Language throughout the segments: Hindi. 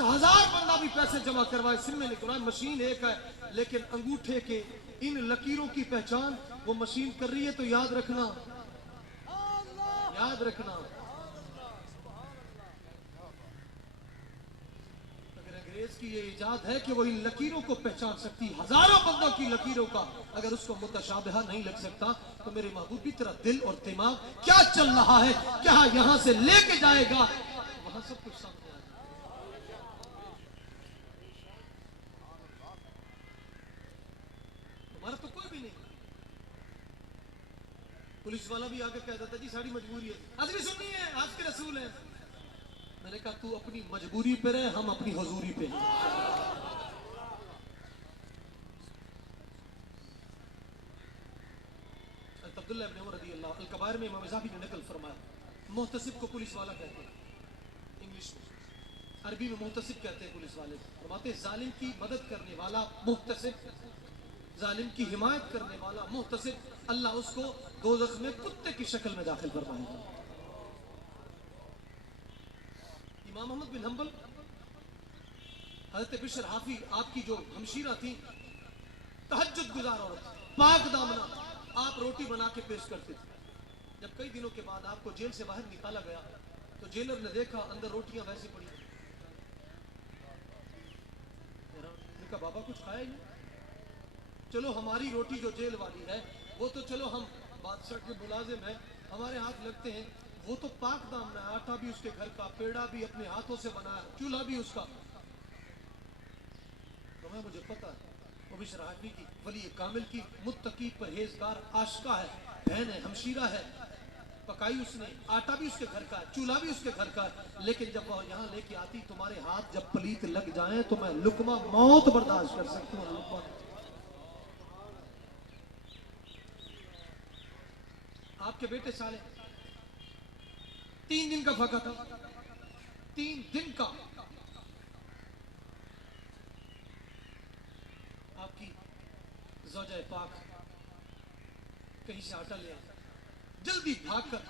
5,000 बंदा भी पैसे जमा करवाए, सिम में लिख रहा है, मशीन एक है, लेकिन अंगूठे के इन लकीरों की पहचान वो मशीन कर रही है। तो याद रखना, याद रखना, अगर अंग्रेज की ये इजाद है कि वो इन लकीरों को पहचान सकती, हजारों बंदों की लकीरों का अगर उसको मुतशाबिहा नहीं लग सकता, तो मेरे महबूब की तरह दिल और दिमाग क्या चल रहा है, क्या यहां से लेके जाएगा, वहां सब कुछ सामने आ जाएगा। हमारा तो कोई भी नहीं। पुलिस वाला भी आगे कह देता जी सारी मजबूरी है, आज भी सुननी है, आज के रसूल है। मैंने कहा तू अपनी मजबूरी पे रहे, हम अपनी हुजूरी पे हैं। अब्दुल्लाह इब्न उमर रज़ियल्लाहु अन्हु अल-कबायर में इमाम ज़ाहबी ने नकल फरमाया, मुहतसिब को पुलिस वाला कहते हैं इंग्लिश में, अरबी में मुहतसिब कहते हैं पुलिस वाले। फरमाते जालिम की मदद करने वाला मुहतसिब, जालिम की हिमायत करने वाला मुहतसिब, अल्लाह उसको दोज़ख में कुत्ते की शक्ल में दाखिल फरमाएगा। इमाम अहमद बिन हंबल, हज़रत बिशर हाफी आपकी जो हमशीरा थी, तहज्जुद गुजार औरत, पाक दामना, आप रोटी बना के पेश करते थे। जब कई दिनों के बाद आपको जेल से बाहर निकाला गया तो जेलर ने देखा अंदर रोटियां वैसी पड़ी, उनका बाबा कुछ खाया ही नहीं। चलो हमारी रोटी जो जेल वाली है वो तो चलो हम बादशाह के मुलाजिम हैं, हमारे हाथ लगते हैं, वो तो पाक दामना है, आटा भी उसके घर का, पेड़ा भी अपने हाथों से बनाया, चूल्हा भी उसका। तो मैं मुझे पता है वो बिशर हाफी की, वली कामिल की, मुत्तकी परहेजगार आशिका है, बहन है, हमशीरा है, पकाई उसने, आटा भी उसके घर का है, चूल्हा भी उसके घर का है। लेकिन जब वह यहाँ लेके आती, तुम्हारे हाथ जब पलीत लग जाए तो मैं लुकमा मौत बर्दाश्त कर सकती हूँ। लुकमा आपके बेटे साले 3 दिन का फाका था, 3 दिन का। आपकी ज़ौजा पाक कहीं से आटा ले आया, जल्दी भागकर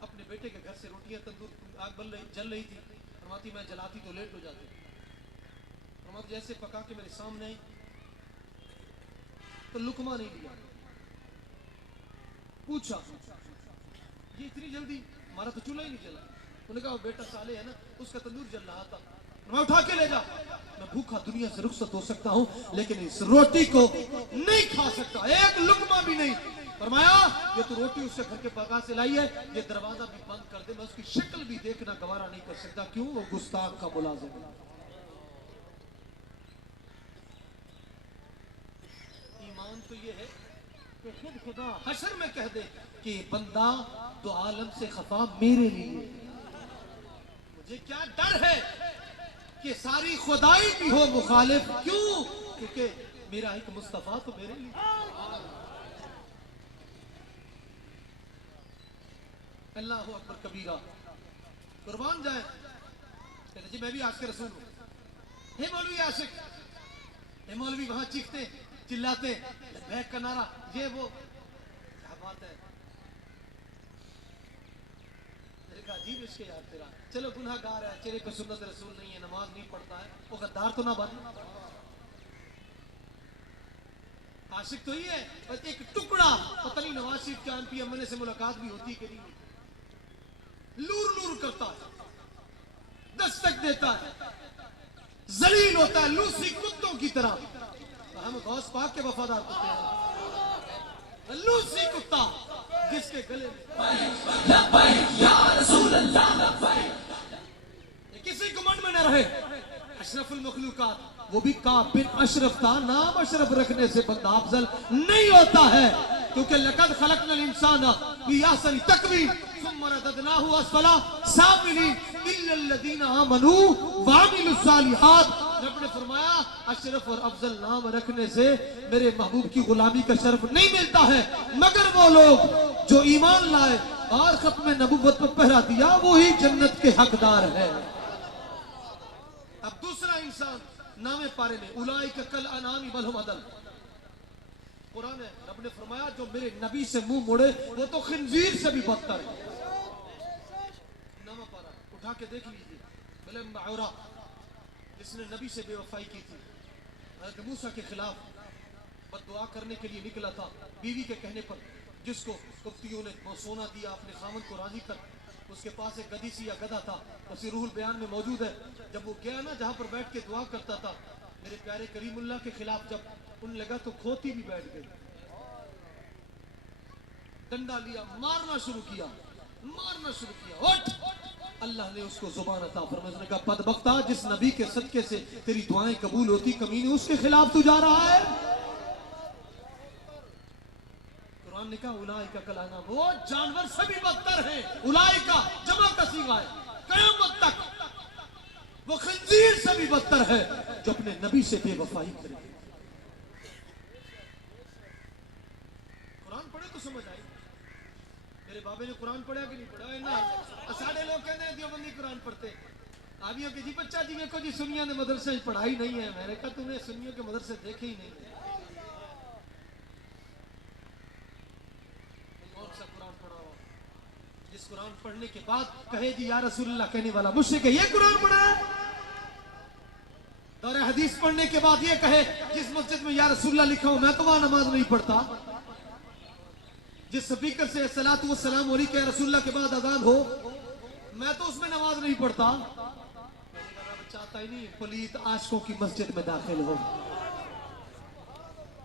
अपने बेटे के घर से रोटियां, तंदूर आग जल रही थी, फरमाती मैं जलाती तो लेट हो जाती, फरमाती जैसे पका के मेरे सामने आई तो लुकमा नहीं लिया, पूछा ये इतनी जल्दी, हमारा तो चूल्हा ही नहीं जला। उन्होंने कहा बेटा साले है ना, उसका तंदूर जल रहा था, मैं उठा के ले जा, मैं भूखा दुनिया से रुखसत हो सकता हूं लेकिन इस रोटी को नहीं खा सकता, एक लुकमा भी नहीं। फरमाया ये तो रोटी उससे घर के पका से लाई है, ये दरवाजा भी बंद कर दे, मैं उसकी शक्ल भी देखना गवारा नहीं कर सकता। क्यों? वो गुस्ताख का मुलाजिम है। ईमान तो ये है कि खुद खुदा हशर में कह दे कि बंदा तो आलम से खफा मेरे लिए, मुझे क्या डर है कि सारी खुदाई भी हो मुखालिफ। क्यों? क्योंकि मेरा एक मुस्तफा तो मेरे लिए। अल्लाह अकबर कबीरा, कुर्बान जाए। कहते जी मैं भी आशिक रसूल हूं। हे मौलवी आशिक, हे मौलवी वहां चीखते चिल्लाते बैक का नारा, ये वो क्या बात है। अजीब इसके यार तेरा, चलो गुनाहगार है, चेहरे पे सुन्नत रसूल नहीं है, नमाज नहीं पढ़ता है, वो गद्दार तो ना बन। आशिक तो ही है, बस एक टुकड़ा, पता नहीं नवाज शरीफ के एमपी एमएलए से मुलाकात भी होती कि नहीं, लूर लूर करता है, दस्तक देता है, जलील होता है लूसी कुत्तों की तरह। हम गौस पाक के वफादार कुत्ते हैं, लूसी कुत्ता जिसके गले में किसी गुमंड में न रहे। अशरफुल मखलूकात, वो भी काब बिन अशरफ था, नाम अशरफ रखने से बंदा अफजल नहीं होता है, क्योंकि लक़द खलक़नल इंसाना फी अहसनि तक़वीम सुम्मा रददनाहु अस्फला साफिलीन इल्लल्लज़ीना आमनू व अमिलुस सालिहात। रब ने फरमाया अशरफ और अफजल नाम रखने से मेरे महबूब की गुलामी का शर्फ नहीं मिलता है, मगर वो लोग जो ईमान लाए और खत्म नबुव्वत पर पहरा दिया वही जन्नत के हकदार है। अब दूसरा इंसान नामे पारे में उलाइका कल अनामी बल हुम अदल, कुरान है, रब ने फरमाया जो मेरे नबी से मुंह मोड़े वो तो खिंजीर से भी बदतर है। नामा पारा उठा के देख लीजिए, बिलम बाउरा, जिसने नबी से बेवफाई की थी, हज़रत मूसा के खिलाफ बद्दुआ करने के लिए निकला था बीवी के कहने पर, जिसको कुफ्तियों ने सोना दिया अपने खामन को राजी कर। उसके पास एक गधी सी या गधा था, तफसीर रूहुल बयान में मौजूद है। जब वो गया ना जहां पर बैठ के दुआ करता था, मेरे प्यारे करीमुल्लाह के खिलाफ जब उन लगा तो खोती भी बैठ गई, डंडा लिया, मारना शुरू किया, मारना शुरू किया। उठ! अल्लाह ने उसको जुबान अता फरमाई, उसने कहा बदबख्ता, जिस नबी के सदके से तेरी दुआएं कबूल होती, कमीने उसके खिलाफ तू जा रहा है। कुरान ने कहा उलाइका कल अनाम, वो जानवर से भी बदतर है। उलाइका जमा का सीगा है, कयामत तक वो खंजीर से भी बदतर है जो अपने नबी से बेवफाई करे। कुरान पढ़े तो समझ आई। मेरे बाबे ने कुरान पढ़ा कि नहीं पढ़ा है ना? साढ़े लोग कहते हैं देवबंदी कुरान पढ़ते, आबियों के जी बच्चा जी देखो जी सुनिया ने मदरसे पढ़ाई नहीं है। मैंने कहा तुमने सुनियों के मदरसे देखे ही नहीं है। कौन सा कुरान पढ़ा हो जिस कुरान पढ़ने के बाद कहे जी या रसूलुल्लाह कहने वाला मुश्रिक है, ये कुरान पढ़ा है? दौरे हदीस पढ़ने के बाद ये कहे जिस मस्जिद में या रसूलुल्लाह लिखा हो मैं तो वहां नमाज नहीं पढ़ता। जिस स्पीकर से सलातु व सलाम अलैका या रसूलुल्लाह के बाद अजान हो मैं तो उसमें नमाज नहीं पढ़ता। चाहता ही नहीं पलीत आशिकों की मस्जिद में दाखिल हो।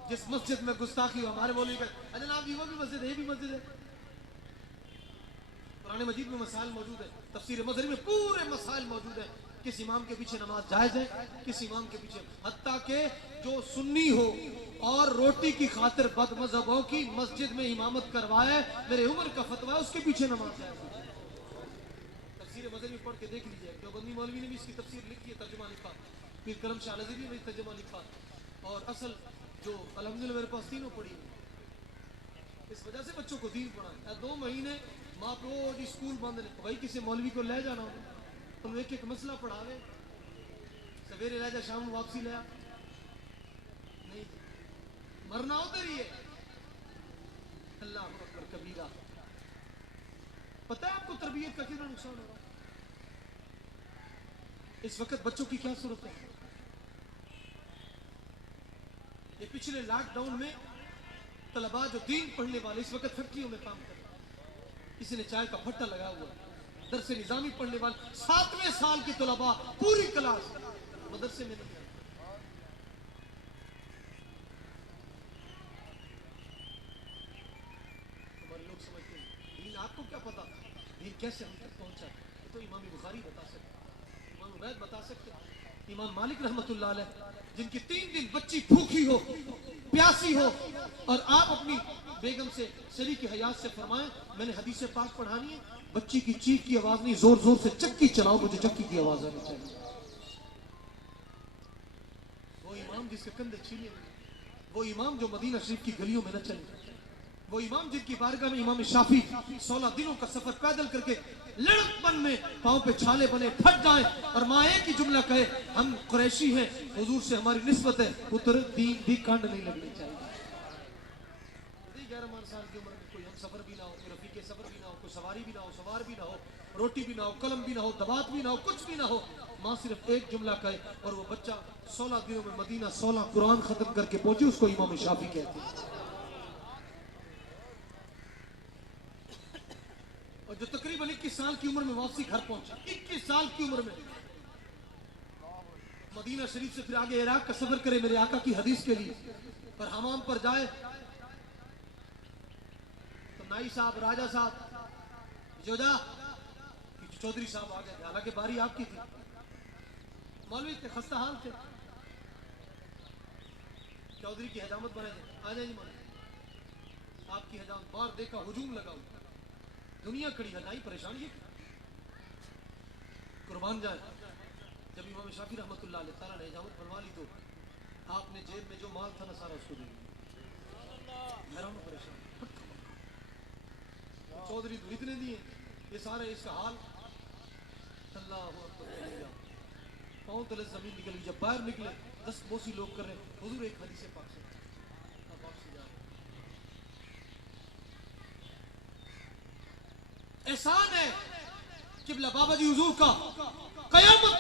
जिस मस्जिद में गुस्ताखी हो, हमारे मौलवी कहते जनाब जी वो भी मस्जिद है, ये भी मस्जिद है। कुरान मजीद में मसाइल मौजूद है, तफसीर मज़हरी में पूरे मसाइल मौजूद है। किस इमाम के पीछे नमाज जायज है, किस इमाम के पीछे, हत्ता के जो सुन्नी हो और रोटी की खातिर बदमज़हबों की मस्जिद में इमामत करवाए, मेरे उम्र का फतवा है, उसके पीछे नमाज जायज है। तफसीर मज़हरी में पढ़ के देख लीजिए, देवबंदी मौलवी ने भी इसकी तफसीर लिखी है, तर्जुमा लिखा, पीर कलम शाह नज़री ने भी तर्जुमा लिखा। और असल जो अल्हम्दुलिल्लाह मेरे पास तीनों पढ़ी है, इस वजह से बच्चों को दीन पढ़ा। 2 महीने माँ रोज स्कूल बंद ने, भाई किसी मौलवी को ले जाना हो तुम एक एक मसला पढ़ावे, सवेरे ले जा शाम वापसी ले आ, नहीं मरना उधर ही है। अल्लाह अकबर कबीरा। पता है आपको तरबियत का कितना नुकसान हो रहा है? इस वक्त बच्चों की क्या सूरत है? ये पिछले लॉकडाउन में तलबा जो दीन पढ़ने वाले इस वक्त फैक्ट्रियों में काम कर रहे हैं, किसी ने चाय का फट्टा लगा हुआ, दरसे निजामी पढ़ने वाले 7वें साल की तलबा पूरी क्लास मदरसे में नहीं है। हमारे लोग समझते हैं दीन, आपको क्या पता दीन कैसे हम तक पहुंचा? ये तो इमाम बुखारी बता सकते, इमाम उबैद बता सकते, इमाम मालिक रहमतुल्लाह अलैह, जिनकी 3 दिन बच्ची भूखी हो प्यासी हो और आप अपनी बेगम से शरीक हयात से फरमाएं मैंने हदीस पाक पढ़ानी है, बच्ची की चीख की आवाज नहीं, जोर जोर से चक्की चलाओ, मुझे चक्की की आवाज आनी चाहिए। वो इमाम जिसके कंधे छीले, वो इमाम जो मदीना शरीफ की गलियों में न चले, वो इमाम जिनकी बारगाह में इमाम शाफी 16 दिनों का सफर पैदल करके लड़कपन में पांव पे छाले बने फट जाए और माँ एक ही जुमला कहे हम कुरैशी हैं, हुजूर से हमारी निस्बत है, पुत्र दीन भी कांड नहीं लगनी चाहिए। 11 साल की उम्र में कोई हम सफर भी ना हो, कोई रफीके सफर भी ना हो, कोई सवारी भी ना हो, सवार भी ना हो, रोटी भी ना हो, कलम भी ना हो, दबात भी ना हो, कुछ भी ना हो, माँ सिर्फ एक जुमला कहे और वो बच्चा 16 दिनों में मदीना 16 कुरान खत्म करके पहुंचे, उसको इमाम शाफी कहते हैं। और जो तकरीबन 21 साल की उम्र में वापसी घर पहुंचे, 21 साल की उम्र में मदीना शरीफ से फिर आगे इराक का सफर करे मेरे आका की हदीस के लिए, और हमाम पर जाए तो नाई साहब, राजा साहब, जोजा चौधरी साहब आ गए, हालांकि बारी आपकी थी, मौलवी थे, खस्ता हाल थे, चौधरी की हजामत बने थे, आ जाइए मौलवी आपकी हजामत, बार देखा हुजूम लगा, दुनिया खड़ी है, नाई परेशान, ये कुर्बान जाए। जब इमाम शाफी रहमतुल्लाह अलैह ताला ने हजामत बनवा ली तो आपने जेब में जो माल था ना सारा उसको दे दिया, हैरान परेशान, चौधरी तो इतने दिए, ये सारे इसका हाल, अल्लाह अकबर, पांव तले जमीन निकली, जब बाहर निकले 10 बोसी लोग कर रहे, हुजूर एक हदीस पाक से वापसी जा रहे, एहसान है किबला बाबा जी हुजूर का, कयामत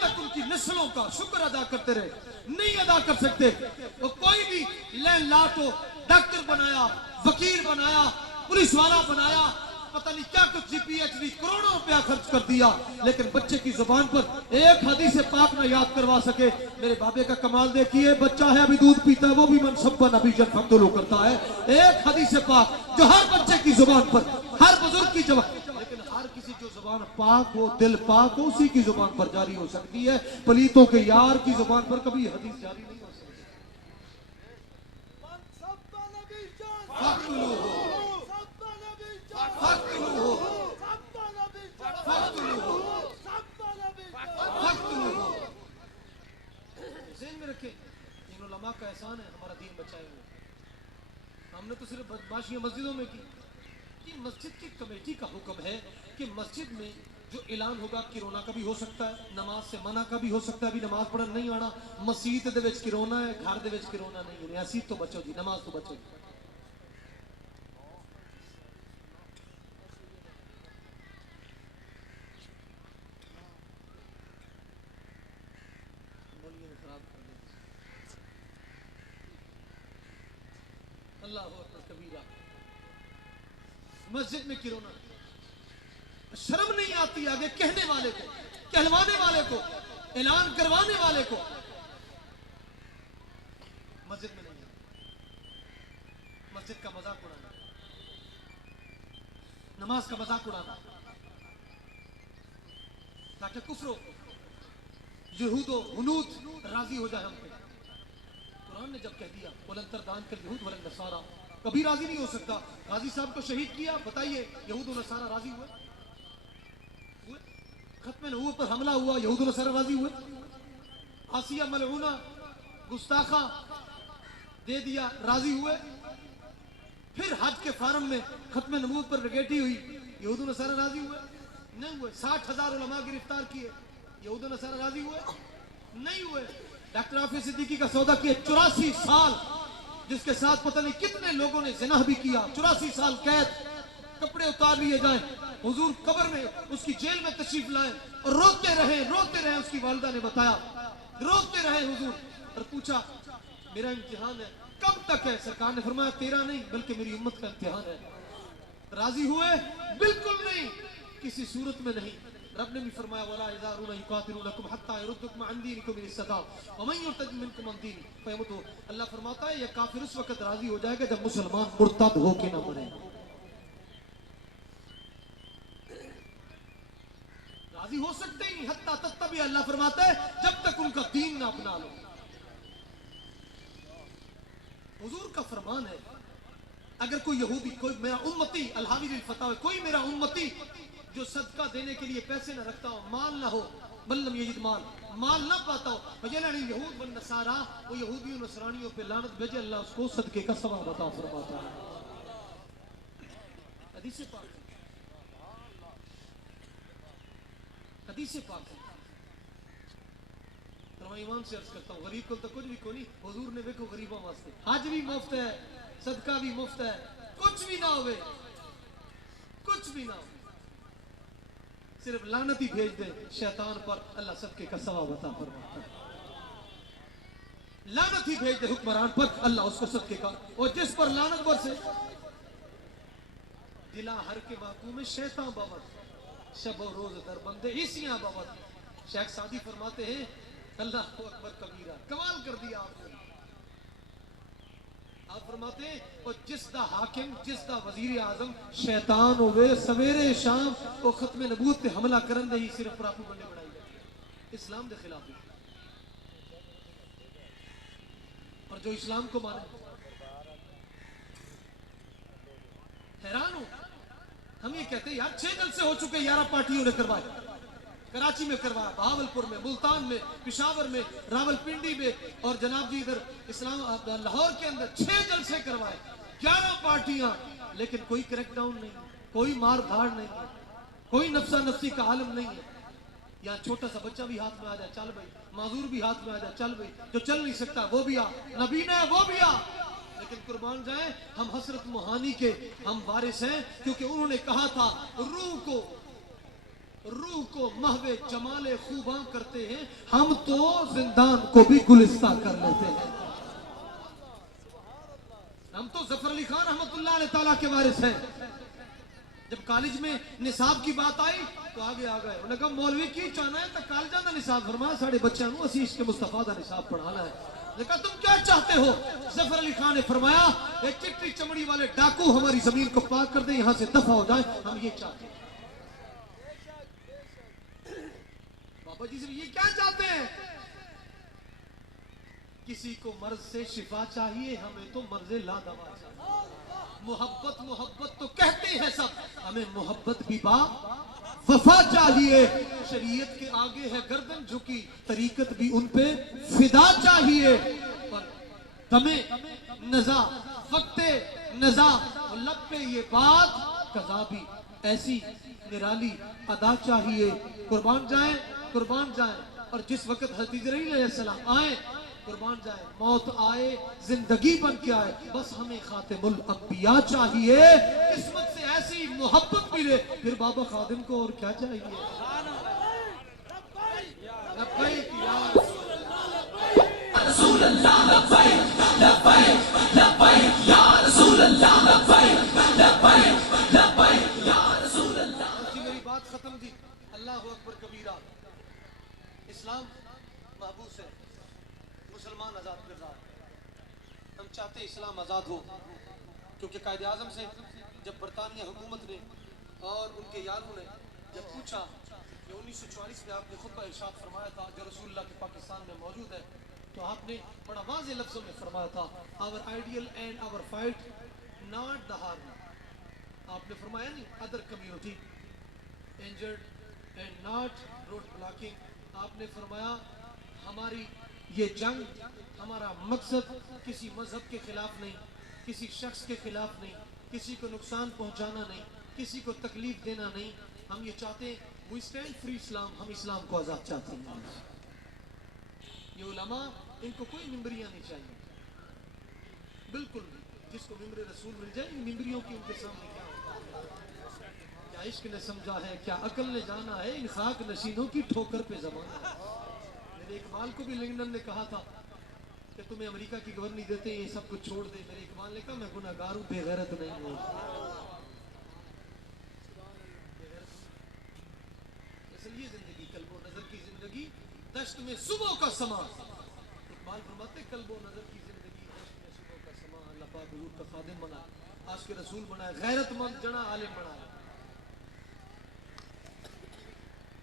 नस्लों का शुक्र अदा करते रहे, नहीं अदा कर सकते तो कोई भी लैन लाट हो, डॉक्टर बनाया, वकील बनाया, पुलिस वाला बनाया, पता नहीं क्या कुछ पीएचडी करोड़ों रुपया खर्च कर दिया, लेकिन बच्चे की जुबान पर एक हदीस पाक ना याद करवा सके। मेरे बाबे का कमाल देखिए, बच्चा है अभी दूध पीता है, वो भी मनसब्बन अभी जन्मदुलो करता है। एक हदीस पाक जो हर बच्चे की जुबान पर, हर बुजुर्ग की जुबान, लेकिन हर किसी जो जुबान पाक हो, दिल पाक हो, उसी की जुबान पर जारी हो सकती है। पलीतों के यार की जुबान पर कभी हदीस जारी नहीं हो सकती। का एहसान है, हमारा दीन बचाए हुए। हमने तो सिर्फ बदमाशियां मस्जिदों में की। कि मस्जिद की कमेटी का हुक्म है कि मस्जिद में जो ऐलान होगा किरोना का भी हो सकता है, नमाज से मना का भी हो सकता है। अभी नमाज पढ़न नहीं आना, मस्जिद दे विच किरोना है, घर दे विच किरोना नहीं है। मस्जिद तो बचो जी, नमाज तो बचो। अल्लाह कबीरा, मस्जिद में किरोना, शर्म नहीं आती आगे कहने वाले को, कहलवाने वाले को, ऐलान करवाने वाले को। मस्जिद में नहीं, मस्जिद का मजाक उड़ाना, नमाज का मजाक उड़ाना, ताकि कुफ्र यहूद हुनूद राजी हो जाए हम पे। कुरान ने जब कह दिया वलंतर दान कर यहूद वलन नसारा, कभी राजी नहीं हो सकता। गाजी साहब को शहीद किया, बताइए यहूद और नसारा राजी हुए? खत्म नबूवत पर हमला हुआ, यहूद और नसारा राजी हुए? आसिया मलऊना गुस्ताखा दे दिया, राजी हुए? फिर हज के फारम में खत्म नबूवत पर रगेटी हुई, यहूद और नसारा राजी हुए? नहीं हुए। 60,000 उलमा गिरफ्तार किए, यहूद और नसारा राजी हुए? नहीं हुए। डॉक्टर हाफिज सिद्दीकी का सौदा किया, 84 साल, जिसके साथ पता नहीं कितने लोगों ने जिना भी किया, 84 साल कैद, कपड़े उतार लिए जाए, हुजूर कब्र में उसकी जेल में तशरीफ लाए और रोते रहे। उसकी वालिदा ने बताया, रोते रहे हुजूर, और पूछा मेरा इम्तिहान है, कब तक है? सरकार ने फरमाया तेरा नहीं बल्कि मेरी उम्मत का इम्तिहान है। राजी हुए? बिल्कुल नहीं, किसी सूरत में नहीं। रब ने भी फरमाया वला यज़ारुना युकातिलूनकुम हत्ता यरुद्दुकुम अन दीनिकुम इन इस्तताअ व मन युर्तद मिनकुम अन दीनि फयमुत। अल्लाह फरमाता है ये काफिर उस वक्त राजी हो जाएगा जब मुसलमान मुर्तद होके ना मरे। राजी हो सकते ही नहीं, हत्ता तत्तबी, अल्लाह फरमाता है जब तक उनका दीन ना अपना लो। हुजूर का फरमान है अगर कोई यहूदी, कोई मेरा उम्मती, अल-हावी लिल-फतावा, कोई मेरा उम्मती जो सदका देने के लिए पैसे न रखता हो, माल ना हो, बल्लम यजिद माल ना पाता हो, वजलानी यहूद वन नसारा, वो यहूदियों नसरानियों पे लानत भेजे, अल्लाह उसको सदके का सवाब अता फरमाता है। हदीस पाक, हदीस पाक। ईमान से अर्ज करता हूँ, गरीब को तो कुछ भी कोई नहीं, हुजूर ने देखो गरीबों वास्ते हज भी मुफ्त है, सदका भी मुफ्त है, कुछ भी ना होवे, कुछ भी ना हो, सिर्फ लानत ही भेज दे शैतान पर, अल्लाह सबके का सवाब अता फरमाता है। लानत ही भेज दे हुक्मरान पर, अल्लाह उसको सबके का, और जिस पर लानत बरसे दिला हर के वाकू में शैतान बाबत, शब और रोज दर बंदे इसियां बाबत। शेख सादी फरमाते हैं अल्लाह अकबर कबीरा, कमाल कर दिया आपने। आप फरमाते हैं और जिसदा हाकिम, जिसदा वजीर आजम शैतान होवे, सवेरे शाम वो खत्म नबूवत पे हमला करन दे ही सिर्फ प्रापू बंदे बनाई जाती है, इस्लाम के खिलाफ है। और जो इस्लाम को माने, हैरान हो, हम ये कहते हैं यार 6 जलसे हो चुके, 11 पार्टियों ने करवाए, कराची में करवाया, बहावलपुर में, मुल्तान में, पिशावर में, रावलपिंडी में, और जनाब जी इधर इस्लाम लाहौर के अंदर 6 जलसे करवाए, 11 पार्टियां, लेकिन कोई क्रैकडाउन नहीं, कोई मार धाड़ नहीं है, कोई नफ्सा नफ्सी का आलम नहीं है। यहाँ छोटा सा बच्चा भी हाथ में आ जाए, चल भाई, माजूर भी हाथ में आ जाए, चल भाई, जो चल नहीं सकता वो भी आ, नबीना है वो भी आ। लेकिन कुर्बान जाए हम हसरत मुहानी के हम वारिस हैं, क्योंकि उन्होंने कहा था रूह को रूह को महवे जमाले खूबा करते हैं, हम तो जिंदान को भी गुलिस्ता कर लेते हैं। हम तो जफर अली खान रहमतुल्लाह अलैह ताला के वारिस हैं। जब कॉलेज में निसाब की बात आई तो आगे आ गए। उन्होंने कहा मौलवी की चाहना है तो कॉलेज का निसाब फरमाया, साढ़े बच्चों को असी इश्क मुस्तफा का निसाब पढ़ाना है। कहा तुम क्या चाहते हो? जफर अली खान ने फरमाया एक चिट्टी चमड़ी वाले डाकू हमारी जमीन को पाक कर दे, यहां से दफा हो जाए, हम ये चाहते हैं। बाबा जी से ये क्या चाहते हैं? किसी को मर्ज से शिफा चाहिए, हमें तो मर्ज ला दवा चाहिए। मोहब्बत मोहब्बत तो कहते हैं सब, हमें मोहब्बत भी बा वफा चाहिए। शरीयत के आगे है गर्दन झुकी, तरीकत भी उन पे फिदा चाहिए। पर तमें नजा वक्ते नजा लब पे ये बात कजा भी ऐसी निराली अदा चाहिए। कुर्बान जाए कुर्बान जाए। और जिस वक्त हज़रत जिब्रील अलैहिस्सलाम आए कुर्बान जाए, मौत आए जिंदगी बन के आए, बस हमें खातिमुल अंबिया चाहिए। किस्मत से ऐसी मोहब्बत मिले, फिर बाबा खादिम को और क्या चाहिए? लब्बैक या रसूल अल्लाह, लब्बैक लब्बैक लब्बैक या रसूल अल्लाह, लब्बैक लब्बैक लब्बैक या रसूल अल्लाह। जी मेरी बात खत्म थी। अल्लाहु अकबर कबीरा। इस्लाम महबूस है, मुसलमान आजाद कर रहा है। हम चाहते इस्लाम आजाद हो, क्योंकि कायदे आजम से जब बरतानिया हुकूमत ने और उनके यारों ने जब पूछा कि 1944 में आपने खुद का इरशाद फरमाया था जो रसूलुल्लाह के पाकिस्तान में मौजूद है, तो आपने बड़ा वाज़ेह लफ्ज़ों में फरमाया था, our ideal and our fight not the harm. आपने फरमाया नहीं other community injured and not road blocking. आपने फरमाया हमारी ये जंग, हमारा मकसद किसी मजहब के खिलाफ नहीं, किसी शख्स के खिलाफ नहीं, किसी को नुकसान पहुंचाना नहीं, किसी को तकलीफ देना नहीं। हम ये चाहते हैं वी स्टैंड फ्री इस्लाम, हम इस्लाम को आज़ाद चाहते हैं। ये उलमा इनको कोई मिंबरियां नहीं चाहिए, बिल्कुल भी। जिसको मिंबर रसूल मिल जाए, इन मिंबरियों की उनके सामने क्या होगा? क्या इश्क ने समझा है, क्या अकल ने जाना है, इन खाक नशीनों की ठोकर पे जमाना है। मेरे इकबाल को भी लिंगडन ने कहा था कि तुम्हें अमेरिका की गवर्नरी देते ये सब कुछ छोड़ दे। मेरे इकबाल ने कहा मैं गुनाहगार हूं, बेगैरत नहीं हूं। इसलिए जिंदगी कल्बो नजर की जिंदगी, दश्त में सुबह का समा। इकबाल फरमाते कल्बो नजर की जिंदगी, दश्त में सुबह का समा। अल्लाह पाक हुजूर का खादिम बना, आज के रसूल बनाए, गैरतमंद जना आलिम बनाए।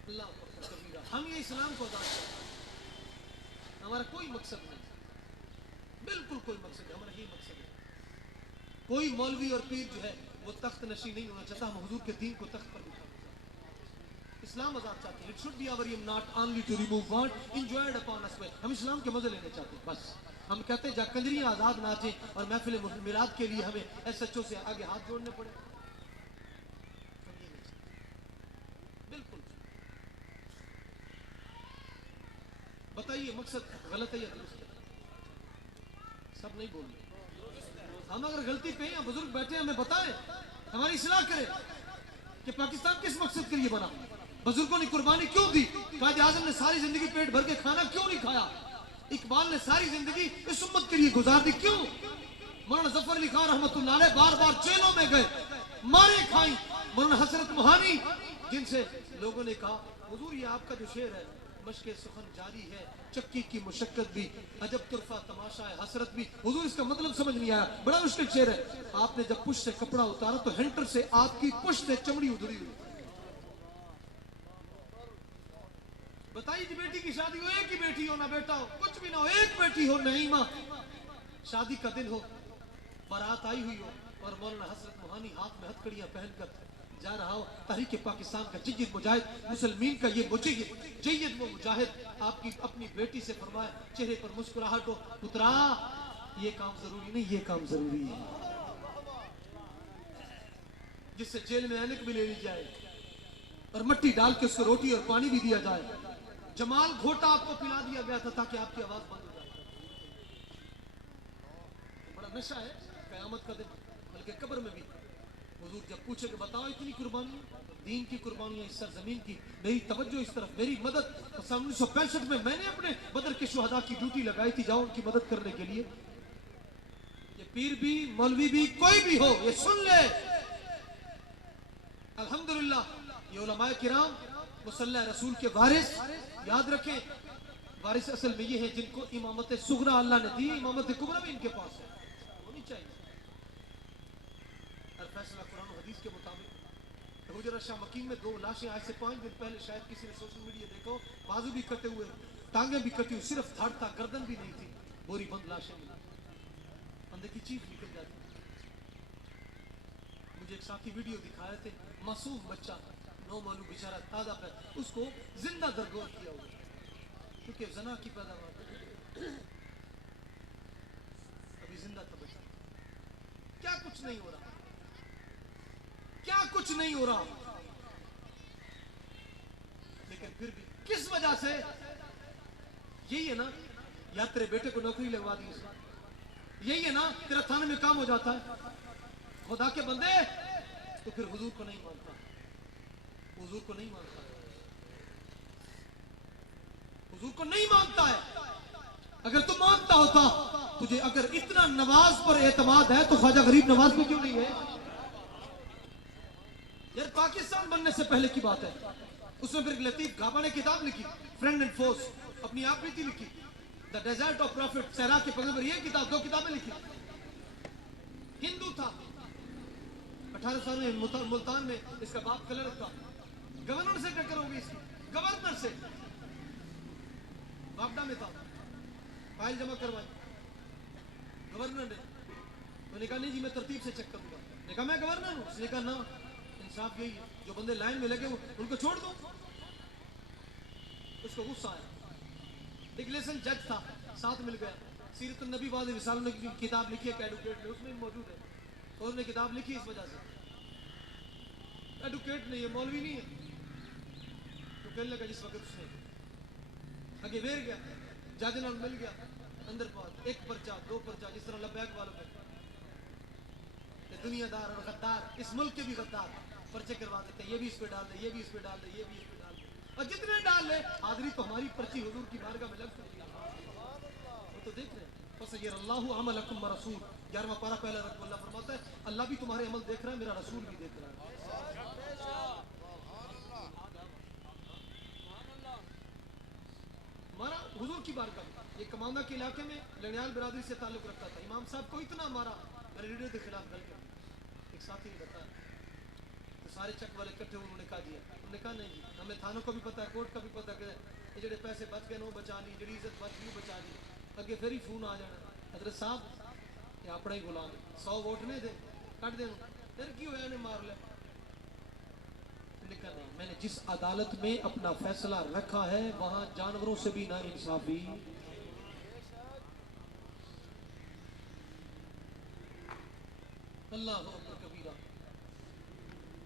अल्लाह कबीरा। हम ये इस्लाम को आजाद करते हैं, हमारा कोई मकसद नहीं, बिल्कुल कोई मकसद नहीं, हमारा यही मकसद है। कोई मौलवी और पीर जो है वो तख्त नशी नहीं होना चाहता, हम हुजूर के दीन को तख्त पर बिठाना चाहते हैं। इस्लाम आजाद चाहते हैं। It should be our aim not only to remove god enjoyed upon us. हम इस्लाम के मजे लेने चाहते हैं बस। हम कहते हैं जा कंजरियां आजाद नाचे और महफिल मिलाद के लिए हमें एसएचओ से आगे हाथ जोड़ने पड़े, बिल्कुल। बताइए मकसद गलत है या दुरुस्त है? सब नहीं बोल रहे। हम अगर गलती पे हैं, बुजुर्ग बैठे हैं, हमें बताएं, हमारी इस्लाह करें कि पाकिस्तान किस मकसद के लिए बना, बुजुर्गों ने कुर्बानी क्यों दी, कायदे आज़म ने सारी जिंदगी पेट भर के खाना क्यों नहीं खाया, इकबाल ने सारी जिंदगी इस उम्मत के लिए गुजार दी क्यों, मौलाना जफर अली खान रहमतुल्लाह अलैह बार बार जेलों में गए, मारे खाई, मौलाना हसरत मोहानी जिनसे लोगों ने कहा हुजूर ये आपका जो शेर है मशक़े सुखन जारी है, चक्की की मुशक्कत भी अजब तुरफा तमाशा है हसरत भी, हुजूर इसका मतलब समझ नहीं आया, बड़ा मुश्किल शेर है। आपने जब पुश से कपड़ा उतारा तो हैंटर से आपकी पुश से चमड़ी उधरी हुई। बताइए जी, बेटी की शादी हो, एक ही बेटी हो ना बेटा हो, कुछ भी ना हो, एक बेटी हो नहीं माँ, शादी का दिन हो, बारात आई हुई हो और मौलाना हसरत मोहानी हाथ में हथकड़ियां पहनकर जा रहा हो, तहरीक पाकिस्तान का जय्यद मुजाहिद, मुसलमीन का ये जय्यद वो मुजाहिद आपकी अपनी बेटी से फरमाए, चेहरे पर मुस्कुराहट हो, पुत्रा ये काम जरूरी नहीं, ये काम जरूरी है, जिससे जेल में ऐनक भी ले ली जाए और मट्टी डाल के उसको रोटी और पानी भी दिया जाए, जमाल घोटा आपको पिला दिया गया था ताकि आपकी आवाज बंद हो जाए। तो बड़ा नशा है कयामत का दिन, बल्कि कब्र में भी हुजूर जब पूछे कि बताओ इतनी कुर्बानी, दीन की कुर्बानियां इस सरजमीन की, मेरी तवज्जो इस तरफ, मेरी मदद। 1965 में मैंने अपने बदर के शुहदा की ड्यूटी लगाई थी, जाओ उनकी मदद करने के लिए। ये पीर भी, मौलवी भी, कोई भी हो, ये सुन ले। अल्हम्दुलिल्लाह ये उलमाए किराम मुसल्ला रसूल के वारिस, याद रखें, वारिस असल में ये है जिनको इमामत सुगरा अल्लाह ने दी, इमामत कुबरा भी इनके पास है, होनी चाहिए। और फैसला कुरान और हदीस के मुताबिक। हुजरा शाह मकीन में 2 लाशें आज से 5 दिन पहले शायद किसी ने सोशल मीडिया देखो, बाजू भी कटे हुए, टांगे भी कटी हुई, सिर्फ धड़ था, गर्दन भी नहीं थी, बोरी बंद लाशें मिली, अंदर की चीख निकल जाती। मुझे एक साथी वीडियो दिखा रहे थे, मासूम बच्चा, 9 मालूम बेचारा ताजा पैदा, उसको जिंदा दरगोर किया हुआ, क्योंकि जना की पैदावार अभी जिंदा था बच्चा। क्या कुछ नहीं हो रहा, क्या कुछ नहीं हो रहा, लेकिन फिर भी किस वजह से? यही है ना, या तेरे बेटे को नौकरी लगवा दी, यही है ना, तेरा थाने में काम हो जाता है, खुदा के बंदे, तो फिर हुजूर को नहीं मानता, हुजूर को नहीं मानता, हुजूर को नहीं मानता है। अगर तू मानता होता, तुझे अगर इतना नवाज पर एतमाद है, तो ख्वाजा गरीब नवाज में क्यों नहीं है? यार पाकिस्तान बनने से पहले की बात है, उसमें फिर लतीफ घाबा ने किताब लिखी, फ्रेंड एंड फोर्स, अपनी आप रीति लिखी, द डेजर्ट ऑफ प्रॉफिट, सहरा के पैगंबर, ये किताब, 2 किताबें लिखी। हिंदू था, 18 साल में मुल्तान में इसका बाप कलर था, गवर्नर से टक्कर हो गई इसकी, गवर्नर से, वापडा में था, फाइल जमा करवाई गवर्नर ने, तो कहा नहीं जी मैं तरतीब से चेक करूंगा, ने कहा मैं गवर्नर हूं, उसने कहा ना, इंसाफ यही है, जो बंदे लाइन में लगे उनको छोड़ दो। उसको गुस्सा आया, एक लेसन जज था, साथ मिल गया, सीरत नबी वाद विसाल ने किताब लिखी है एडवोकेट ने, उसमें मौजूद है, तो उसने किताब लिखी इस वजह से, एडवोकेट नहीं है, मौलवी नहीं है, तो कहने लगा जिस वक्त उसने आगे बेर गया, जज नाल मिल गया, अंदर पहुंच, 1 पर्चा 2 पर्चा, जिस तरह लबैक वालों पे दुनियादार और गद्दार, इस मुल्क के भी गद्दार पर्चे करवा देते, ये भी इस पे डाल दे, ये भी इस पे डाल दे, ये भी इस पे डाल दे, और जितने डाल ले हाजरी तो हमारी पर्ची हुजूर की बारगाह में लग सकती है, वो तो देख रहे हैं। बस ये अल्लाहु अमलकुम व रसूल, 11वां पारा पहला रकम, अल्लाह फरमाता है अल्लाह भी तुम्हारे अमल देख रहा है, मेरा रसूल भी देख रहा है। हमारा हुजूर की बारगाह में, ये कमांदा के इलाके में लड़ियाल बिरादरी से ताल्लुक रखता था, इमाम साहब को इतना मारा, मेरे लीडर के खिलाफ गल कर, एक साथी ने बताया, तो सारे चक वाले इकट्ठे उन्होंने कहा दिया, उन्होंने कहा नहीं जी, हमें थानों को भी पता है, कोर्ट का भी पता है, ये जड़े पैसे बच गए वो बचा ली, जी इज्जत बच गई बचा ली, अगे फिर ही फोन आ जाना, हजरत साहब ये अपना ही गुलाम, 100 वोट ने दे कट दे, फिर की होया ने मार लिया। नहीं, मैंने जिस अदालत में अपना फैसला रखा है वहां जानवरों से भी ना इंसाफी। अल्लाह अकबर कबीरा,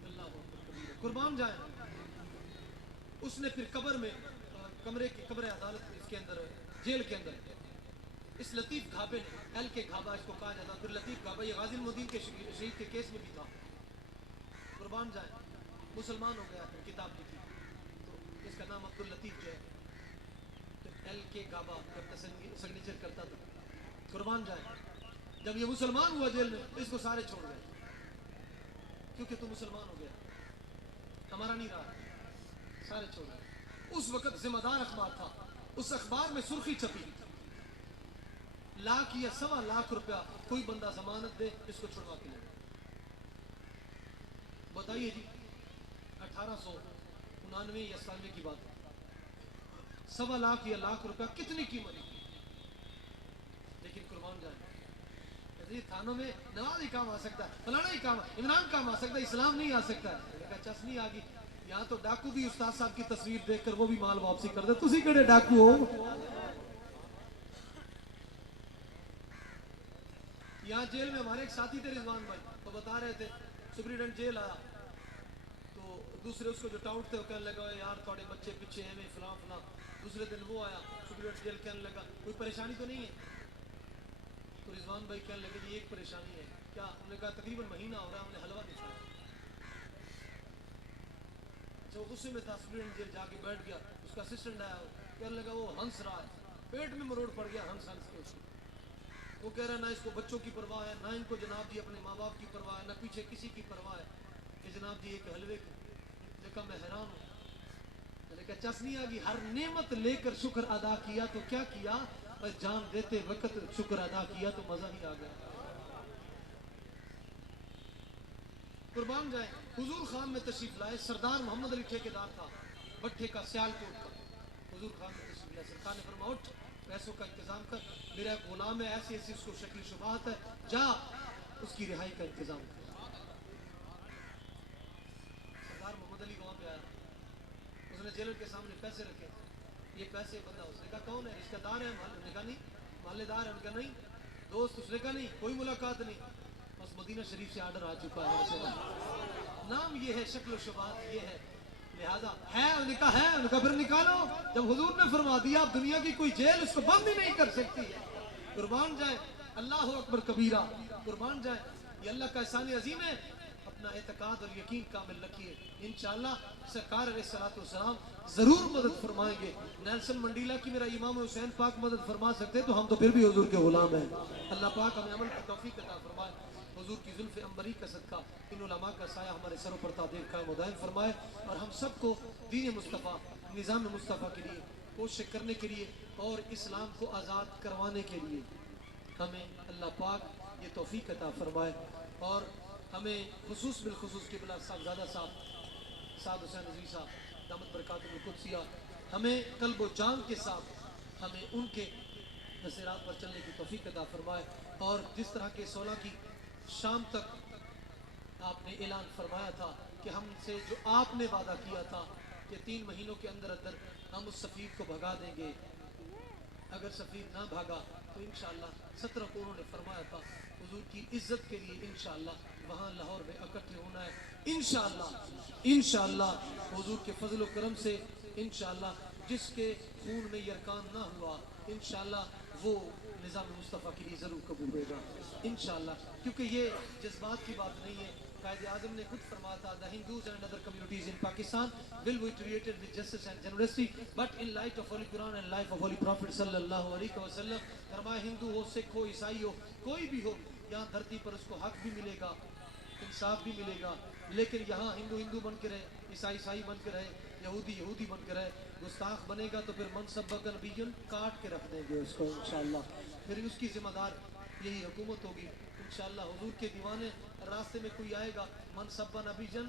अल्लाह अकबर कबीरा, कुर्बान जाए। उसने फिर कब्र में, कमरे की कब्र अदालत इसके अंदर, जेल के अंदर, इस लतीफ घाबे ने, एल के घाबा इसको कहा जाता, फिर लतीफ घाबा ये गाजी मुद्दीन के शहीद के केस में भी था, कुर्बान जाए, मुसलमान हो गया, फिर किताब लिखी, तो इसका नाम अब्दुल लतीफ जो है, तो एल के घाबा जब सिग्नेचर करता था, कुर्बान जाए। जब ये मुसलमान हुआ जेल में, इसको सारे छोड़ गए, क्योंकि तू मुसलमान हो गया, हमारा नहीं रहा, सारे छोड़ गए। उस वक्त जिम्मेदार अखबार था, उस अखबार में सुर्खी छपी, 1 लाख या 1.25 लाख रुपया कोई बंदा जमानत दे इसको छुड़वा के ले। बताइए जी, 1899 या 97 की बात है, 1.25 लाख या 1 लाख रुपया कितनी कीमत, लेकिन कुर्बान जाए। थानों में नवाज ही काम आ सकता है, फलाना ही काम, इमरान काम आ सकता है, इस्लाम नहीं आ सकता है, चस्नी आ गई। यहाँ तो डाकू भी उस्ताद साहब की तस्वीर देखकर वो भी माल वापसी कर दे, तुसी केड़े डाकू हो। यहाँ जेल में हमारे एक साथी थे रिजवान भाई, तो बता रहे थे सुप्रीडेंट जेल आया, तो दूसरे उसको जो टाउट थे वो कहने लगा यार थोड़े बच्चे पीछे हैं फलां फलां। दूसरे दिन वो आया सुप्रीडेंट जेल, कहने लगा कोई परेशानी तो नहीं है, तो रिजवान भाई कहने लगे जी एक परेशानी है, क्या? हमने कहा तकरीबन महीना हो रहा है, हमने हलवा नहीं खाया। जो गुस्से में था स्टूडेंट जेल जाके बैठ गया, उसका असिस्टेंट आया, कहने लगा वो हंस रहा है, पेट में मरोड़ पड़ गया हंस हंस के उसको। वो कह रहा है ना इसको बच्चों की परवाह है, ना इनको जनाब जी अपने माँ बाप की परवाह है, ना पीछे किसी की परवाह है कि जनाब जी एक हलवे की। देखा मैं हैरान हूँ। मैंने कहा चसनी आ गई, हर नेमत लेकर शुक्र अदा किया तो क्या किया, और जान देते वक्त शुक्र अदा किया तो मजा ही आ गया। कुर्बान जाए, हुजूर खान में तशरीफ लाए, सरदार मोहम्मद अली ठेकेदार था भट्टे का, सियालकोट का। हुजूर खान में तशरीफ लाए, सरकार ने फरमाया उठ पैसों का इंतजाम कर, मेरा एक गुलाम है, ऐसी ऐसी उसको शक्ल शुबाहत है, जा उसकी रिहाई का इंतजाम कर। सरदार मोहम्मद अली वहां पे आया, उसने जेलर के सामने पैसे रखे, ये पैसे बंदा, उसने कहा कौन है, रिश्तेदार है, उसने कहा नहीं, मालेदार है, उनका नहीं, दोस्त, उसने कहा नहीं, कोई मुलाकात नहीं, बस मदीना शरीफ से आर्डर आ चुका है, नाम ये है, शक्ल शुबाहत ये है, लिहाजा है, उनका है, उनका फिर निकालो। जब हुजूर ने फरमा दिया अब दुनिया की कोई जेल उसको बंद ही नहीं कर सकती है। कुर्बान जाए, अल्लाह अकबर कबीरा, कुर्बान जाए, ये अल्लाह का एहसान अजीम है। अपना एतकाद और यकीन कामिल रखिए, इंशाअल्लाह सरकार अलैहिस्सलाम जरूर मदद फरमाएंगे। नेल्सन मंडेला की मेरा इमाम हुसैन पाक मदद फरमा सकते तो हम तो फिर भी हुजूर के गुलाम हैं। अल्लाह पाक हमें अमल की तौफीक अता फरमाए, हुजूर की जुल्फ़ अंबरी का सदका इन उलमा का साया हमारे सरों पर ताबीर कायम व दायम फरमाए, और हम सबको दीन मुस्तफ़ा, निज़ाम मुस्तफ़ा के लिए कोशिश करने के लिए और इस्लाम को आज़ाद करवाने के लिए हमें अल्लाह पाक ये तौफीक अता फरमाए। और हमें खुसूस बिलखुसूस किबला साहबजादा साहब साद हुसैन रज़वी साहब दामत बरकातुहुल कुद्सिया, हमें कल्ब व जान के साथ हमें उनके नसीरात पर चलने की तौफीक अता फरमाए। और जिस तरह के 16 की शाम तक आपने ऐलान फरमाया था कि हमसे जो आपने वादा किया था कि 3 महीनों के अंदर अंदर हम उस सफ़ीर को भगा देंगे, अगर सफ़ीर ना भागा तो इंशाअल्लाह 17 को उन्होंने फरमाया था हुजूर की इज्जत के लिए इंशाअल्लाह वहाँ लाहौर में इकट्ठे होना है। इंशाअल्लाह हुजूर के फजल व करम से इंशाअल्लाह जिसके खून में यरकान ना हुआ इंशाअल्लाह वो निज़ाम मुस्तफ़ा के लिए ज़रूर कबूल होगा इंशाअल्लाह, क्योंकि ये जज्बात की बात नहीं है। कायदे आज़म ने खुद फरमाया था, the Hindus and other communities in Pakistan will be treated with justice and generosity but in light of Holi Quran and life of holy prophet सल्लल्लाहु अलैहि वसल्लम। फरमाया हिंदू हो, सिख हो, ईसाई हो, कोई भी हो, यहाँ धरती पर उसको हक भी मिलेगा, इंसाफ भी मिलेगा, लेकिन यहाँ हिंदू हिंदू बन के रहे, ईसाई ईसाई बन के रहे, यहूदी यहूदी बन के रहे, गुस्ताख बनेगा तो फिर मनसब्बक नबीयन काट के रख देंगे उसको इंशाअल्लाह। फिर उसकी जिम्मेदार यही हुकूमत होगी इंशाअल्लाह। हुजूर के दीवाने रास्ते में कोई आएगा, मनसब्बा नबीजन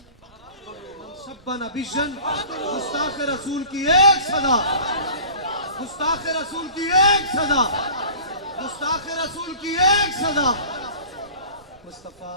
गुस्ताख रसूल की एक सदा, गुस्ताख रसूल की एक सदा, गुस्ताख रसूल की एक सदा, मुस्तफा